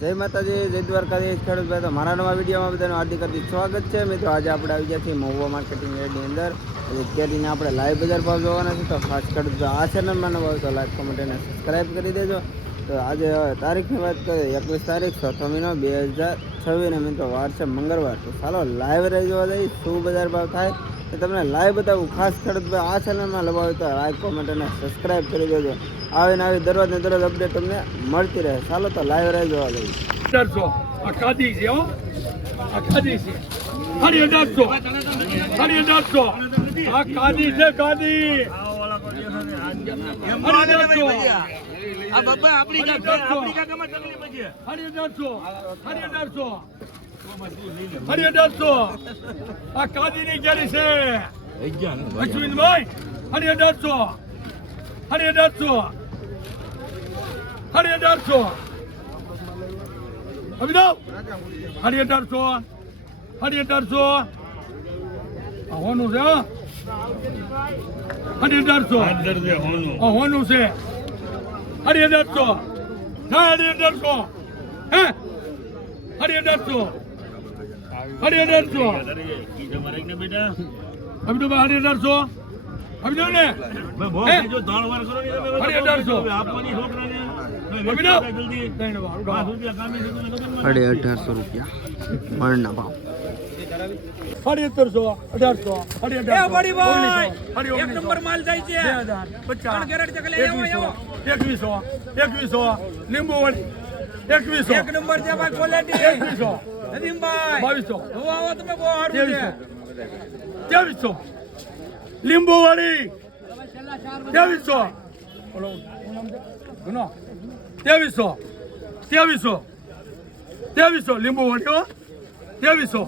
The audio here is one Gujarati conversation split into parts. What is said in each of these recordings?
જય માતાજી, જય દ્વારકાધીશ ખેડૂત ભાઈ. તો મારા નવા વિડીયોમાં બધાનું હાર્દિક હાર્દિક સ્વાગત છે મિત્રો. આજે આપણે આવી ગયા છીએ મહુવા માર્કેટિંગ યાર્ડની અંદર. કેરીને આપણે લાઈવ બજાર ભાવ જોવાના છે. તો ખાસ ખેડૂત ભાઈ આ ચેનલમાં નવા હોય તો લાઈક કમેન્ટ અને સબસ્ક્રાઈબ કરી દેજો. તો આજે તારીખની વાત કરીએ 21 તારીખ 6 મહિનો 2026 ને મિત્રો વાર છે મંગળવાર. તો ચાલો લાઈવ રહી જોવા જઈએ શું બજાર ભાવ થાય એ તમને લાઈવ બતાવું. ખાસ ખેડૂત ભાઈ આ ચેનલમાં લવા હોય તો લાઈક કમેન્ટ અને સબસ્ક્રાઈબ કરી દેજો. આવીને આવી દરરોજ ને દરરોજ અપડેટ તમને મળતી રહે. ચાલો તો લાઈવ રહી જોવા જઈએ. 1800 આ ખાધી છે હો, આ ખાધી છે 1800 આ ખાધી છે ખાધી આ બાબા આપણી કાકામાં તકલીફ છે 1800 આ ખાધી ની કેરી છે અશ્વિનભાઈ 1800 અભિનવ 1800 આ હોનું છે 1800 આ હોનું છે 1800 હે 1800 અભિનવ 1800 અભિનવ ને 1800 રૂપિયા મણના ભાવ. 1800 એક નંબર માલ જાય છે 2100 લીંબુ વાળી 2100 એક નંબર છે ભાઈ ક્વોલિટી 2100 નદીમભાઈ 2200 હું આવો તમે બહુ હારું છે 2300 લીંબુ વાળી 2300 બોલો ગુનો 2300 લીંબુ વાળી 2300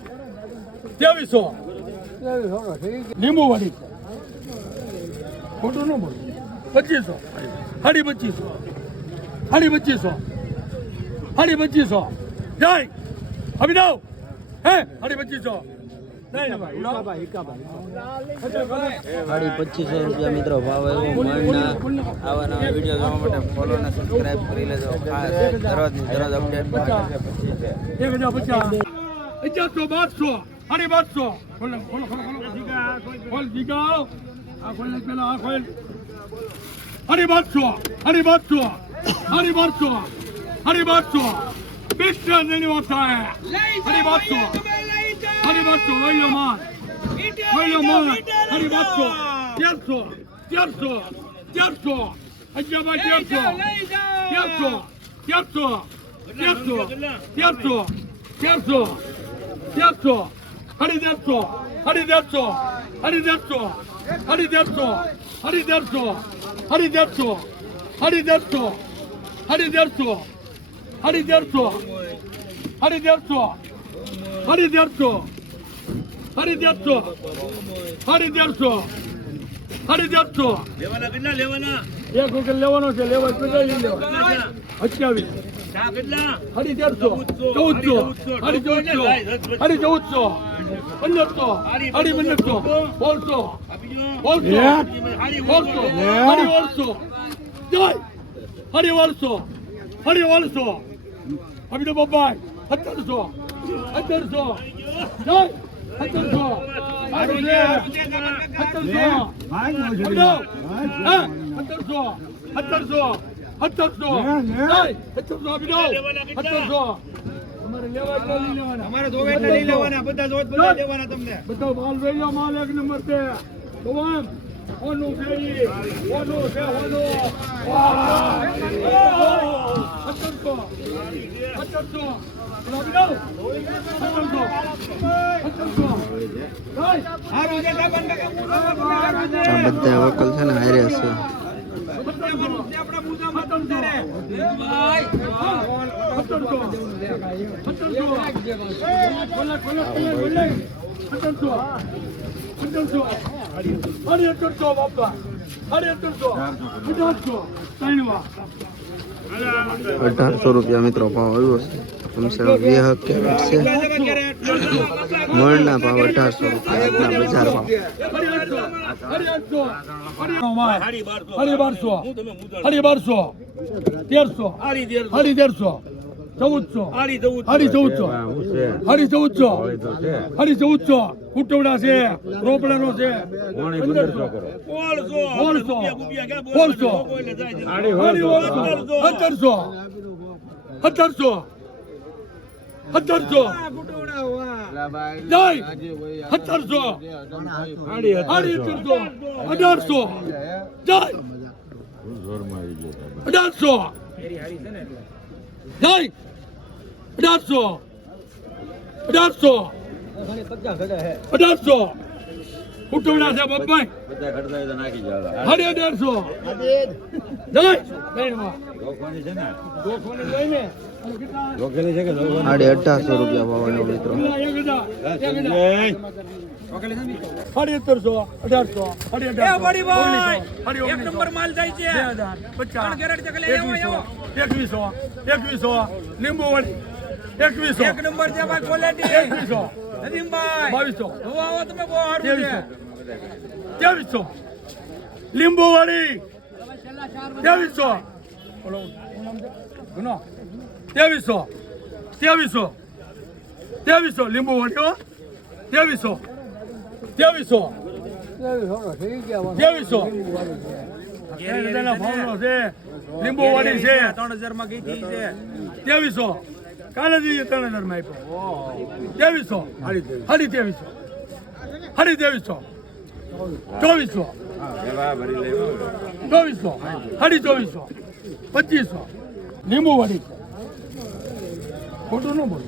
લીંબુ વાળી ખોટું ન બોલ 2500 2500 જય અભિનવ હે 2500 2500 રૂપિયા મિત્રો ભાવ આવ્યો મણના. આવા નવા વિડીયો જોવા માટે ફોલો અને સબસ્ક્રાઈબ કરી લેજો. ખાસ દરરોજ અપડેટ માટે 1050 1100 1200 ખોલ જીગા આ ખોલ પેલા આ ખોલ 1200 પિસ્ટન ની વાત છે 1200 લઈ લો માન 1300 અજ્જાભાઈ 1800 લેવાના એક વખત લેવાનો છે લેવા કેટલા લઈ લેવા 28 1800 1400 અભિનવ બાબાઈ 1700 જય 1700 અમારે જોવે એટલે લઈ લેવાના બધા જોવે બધા લેવાના તમને બધા માલ વેલો માલ એક નંબર છે તમામ ઓનું છે 1700 બધા વકલ છે ને હારે હશે. ₹1800 મિત્રો ભાવ આવ્યો છે. મણના ભાવ 1800 રૂપિયા બજાર ભાવ. 1200 1300 1300 1400 આડી દઉં સાડી 1400 સાડી 1400 સાડી 1400 કુટવડા છે રોપડાનો છે 1500 પોળસો 400 સાડી 1700 1700 1700 જય 1700 સાડી 1800 જય 1800 જય 1800 1800 કુટુંબના છે બબ્બાઈ સાડી 1800 જય સાડી 1800 રૂપિયા ભાવનો મિત્રો સાડી 1700 1800 સાડી 1800 એક નંબર માલ જાય છે 2000 કેરેટ ચકલે એવો એવો 2100 લીંબુ વાળી 2100 એક નંબર છે ભાઈ ક્વોલિટી 2100 નદીમભાઈ 2200 હવે આવો તમે બહુ હારું છે 2300 લીંબુ વાળી 2300 બોલો ગુનો 2300 લીંબુ વાળી 2300 ભાવનો છે લીંબુ વાળી છે 3000 માં ગઈ હતી છે 2300 કાલે જઈએ 3000 માં આપ્યો 2300 સાડી 2300 2400 સાડી 2400 2500 લીંબુ વાળી છે ખોટું ન બોલ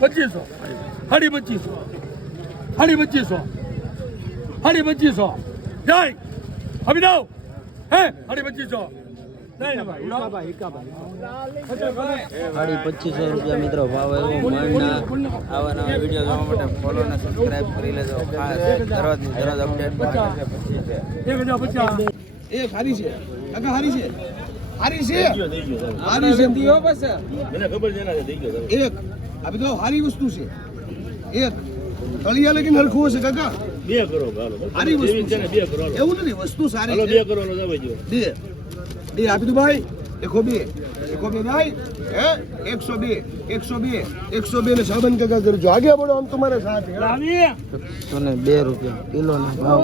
2500 સાડી 2500 સાડી 2500 જય અભિનવ હે સાડી 2500 સાડી 2500 રૂપિયા મિત્રો ભાવ એવો મણના આવા નવા વિડીયો જોવા માટે ફોલો અને સબસ્ક્રાઇબ કરી લેજો ખાસ દરરોજ અપડેટ માટે છે 1050 એ હારી છે કાકા હારી છે હારી છે દીયો બસ મને ખબર છે ને થઈ ગયો એક આ બધો હારી વસ્તુ છે એક તળિયા લગીન હરખું હશે કાકા 2 કરો હાલો હારી વસ્તુ છે ને 2 કરો હાલો એવું નથી વસ્તુ સારી હાલો છે 2 કરો હાલો જવાઈ જો બે આપી દો ભાઈ એકો બે ભાઈ હે 102 ને સાબન કાકા કરજો આગે બોલો આમ તમારે સાથ હે 102 રૂપિયા કિલોના ભાવ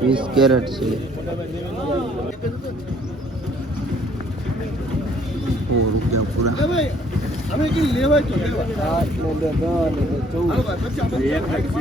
20 કેરેટ છે રૂપિયા પૂરા એ ભાઈ અમે કઈ લેવા તો લેવા હાલો ભાઈ 50